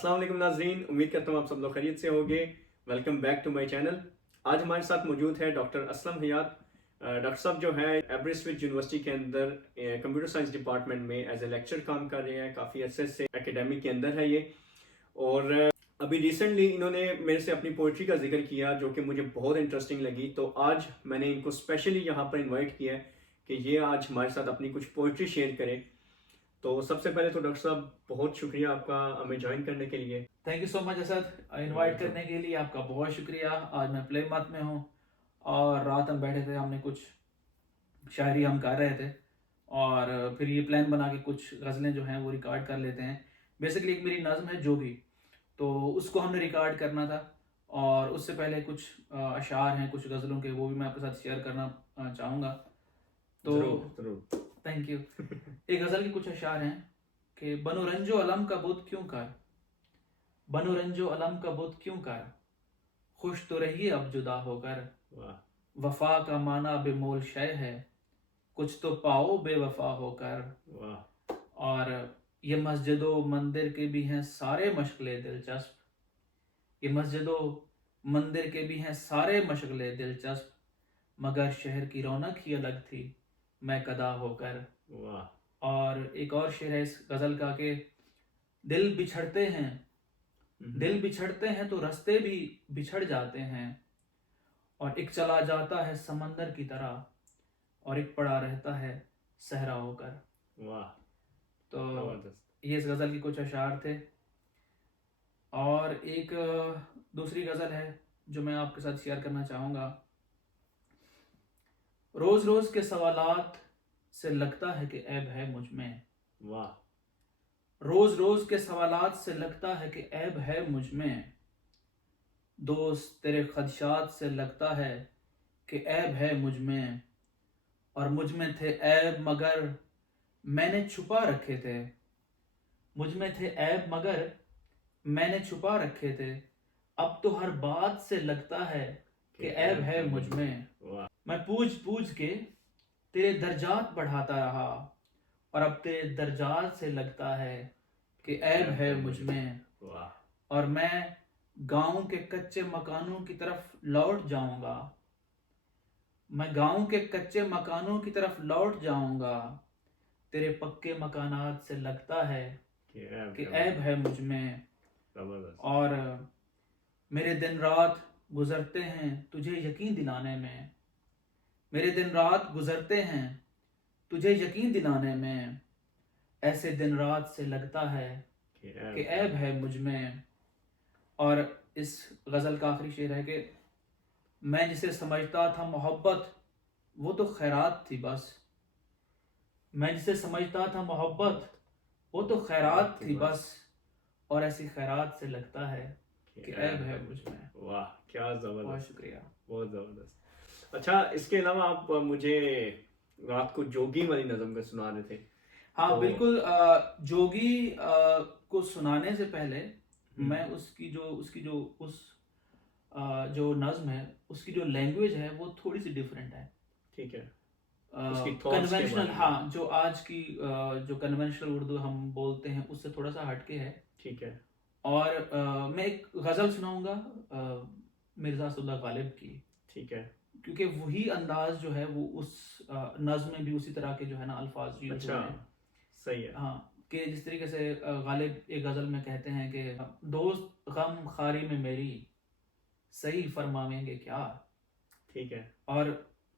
अस्सलाम वालेकुम नाज़रीन, उम्मीद करता हूँ आप सब लोग खैरियत से होंगे। Welcome back to my channel. आज हमारे साथ मौजूद है डॉक्टर असलम हयात। डॉक्टर साहब जो है एवरेस्टविच यूनिवर्सिटी के अंदर कंप्यूटर साइंस डिपार्टमेंट में एज ए लेक्चर काम कर रहे हैं। काफ़ी अच्छे से एकेडमिक के अंदर है ये। और अभी रिसेंटली इन्होंने मेरे से अपनी पोइट्री का जिक्र किया जो कि मुझे बहुत इंटरेस्टिंग लगी, तो आज मैंने इनको स्पेशली यहाँ पर इन्वाइट किया है कि ये आज हमारे साथ अपनी कुछ पोइट्री शेयर करें। तो सबसे पहले तो डॉक्टर साहब बहुत शुक्रिया आपका हमें ज्वाइन करने के लिए। Thank you so much Asad, invite करने के लिए आपका बहुत शुक्रिया। आज मैं प्लेमत में हूँ और रात हम बैठे थे, हमने कुछ शायरी हम कर रहे थे और फिर ये प्लान बना के कुछ गज़लें जो हैं वो रिकॉर्ड कर लेते हैं। बेसिकली एक मेरी नज़्म है जोगी, तो उसको हमने रिकॉर्ड करना था और उससे पहले कुछ अशार हैं कुछ गज़लों के, वो भी मैं आपके साथ शेयर करना चाहूँगा। तो जरूर थैंक यू। एक गज़ल के कुछ अशार हैं कि बनो रंजो अलम का बुत क्यों कर, बनो रंजो अलम का बुत क्यों कर, खुश तो रहिए अब जुदा होकर। वफा का माना बेमोल शय है, कुछ तो पाओ बेवफा होकर। और ये मस्जिदों मंदिर के भी हैं सारे मशगले दिलचस्प, ये मस्जिदों मंदिर के भी हैं सारे मशगले दिलचस्प, मगर शहर की रौनक ही अलग थी मैं कदा होकर। और एक और शेर है इस गज़ल का कि दिल बिछड़ते हैं, दिल बिछड़ते हैं तो रास्ते भी बिछड़ जाते हैं, और एक चला जाता है समंदर की तरह और एक पड़ा रहता है सहरा होकर। वाह, तो ये इस गज़ल के कुछ अशार थे। और एक दूसरी गज़ल है जो मैं आपके साथ शेयर करना चाहूँगा। रोज़ रोज़ के सवालात से लगता है कि ऐब है मुझ में। वाह। रोज़ रोज़ के सवालात से लगता है कि ऐब है मुझ में, दोस्त तेरे खदशात से लगता है कि ऐब है मुझ में, और मुझ में थे ऐब मगर मैंने छुपा रखे थे, मुझ में थे ऐब मगर मैंने छुपा रखे थे, अब तो हर बात से लगता है कि ऐब है मुझ में। मैं पूछ पूछ के तेरे दर्जात बढ़ाता रहा और अब तेरे दर्जात से लगता है कि ऐब है मुझ में। और मैं गाँव के कच्चे मकानों की तरफ लौट जाऊंगा, मैं गाँव के कच्चे मकानों की तरफ लौट जाऊंगा, तेरे पक्के मकानात से लगता है कि ऐब है मुझ में। और मेरे दिन रात गुजरते हैं तुझे यकीन दिलाने में, मेरे दिन रात गुजरते हैं तुझे यकीन दिलाने में, ऐसे दिन रात से लगता है कि ऐब है मुझ में। और इस गज़ल का आखिरी शेर है कि मैं जिसे समझता था मोहब्बत वो तो खैरात थी बस, मैं जिसे समझता था मोहब्बत वो तो खैरात थी बस, और ऐसी खैरात से लगता है कि ऐब है मुझ में। वाह, क्या जबरदस्त, बहुत शुक्रिया, बहुत जबरदस्त। अच्छा, इसके अलावा आप मुझे रात को जोगी वाली नज़म का सुना रहे थे। हाँ तो बिल्कुल। जोगी को सुनाने से पहले मैं उसकी जो नज़्म है उसकी जो लैंग्वेज है वो थोड़ी सी डिफरेंट है। ठीक है, उसकी thoughts के कन्वेंशनल, बारे में। हाँ, जो आज की जो कन्वेंशनल उर्दू हम बोलते हैं उससे थोड़ा सा हटके है। ठीक है। और मैं एक गज़ल सुनाऊंगा मिर्ज़ा असदुल्लाह गालिब की। ठीक है। क्योंकि वही अंदाज जो है वो उस नज़्म में भी उसी तरह के जो है ना अल्फाज यूज हुए हैं। सही है। हाँ, कि जिस तरीके से गालिब एक गज़ल में कहते हैं कि दोस्त गम खारी में मेरी सही फरमावेंगे क्या। ठीक है। और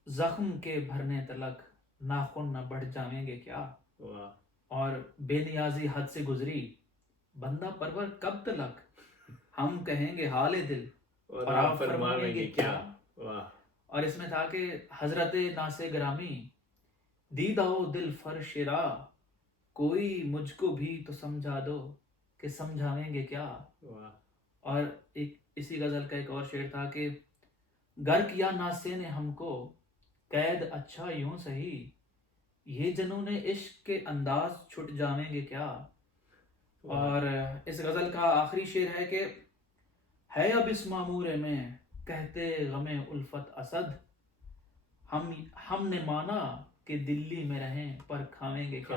जख्म के भरने तलक नाखून न बढ़ जाएंगे क्या। और बेनियाजी हद से गुजरी बंदा परवर कब तलक, हम कहेंगे हाले दिल और आप फरमावेंगे क्या। और इसमें था कि हजरत नासे ग्रामी दीदाओ दिल फरशिरा, कोई मुझको भी तो समझा दो कि समझावेंगे क्या। और एक इसी गज़ल का एक और शेर था कि घर किया नासे ने हमको कैद अच्छा यूं सही, ये जनून इश्क के अंदाज छुट जावेंगे क्या। और इस गज़ल का आखिरी शेर है कि है अब इस मामूरे में कहते गमे उल्फत असद, हमने माना कि दिल्ली में रहें पर खावेंगे क्या।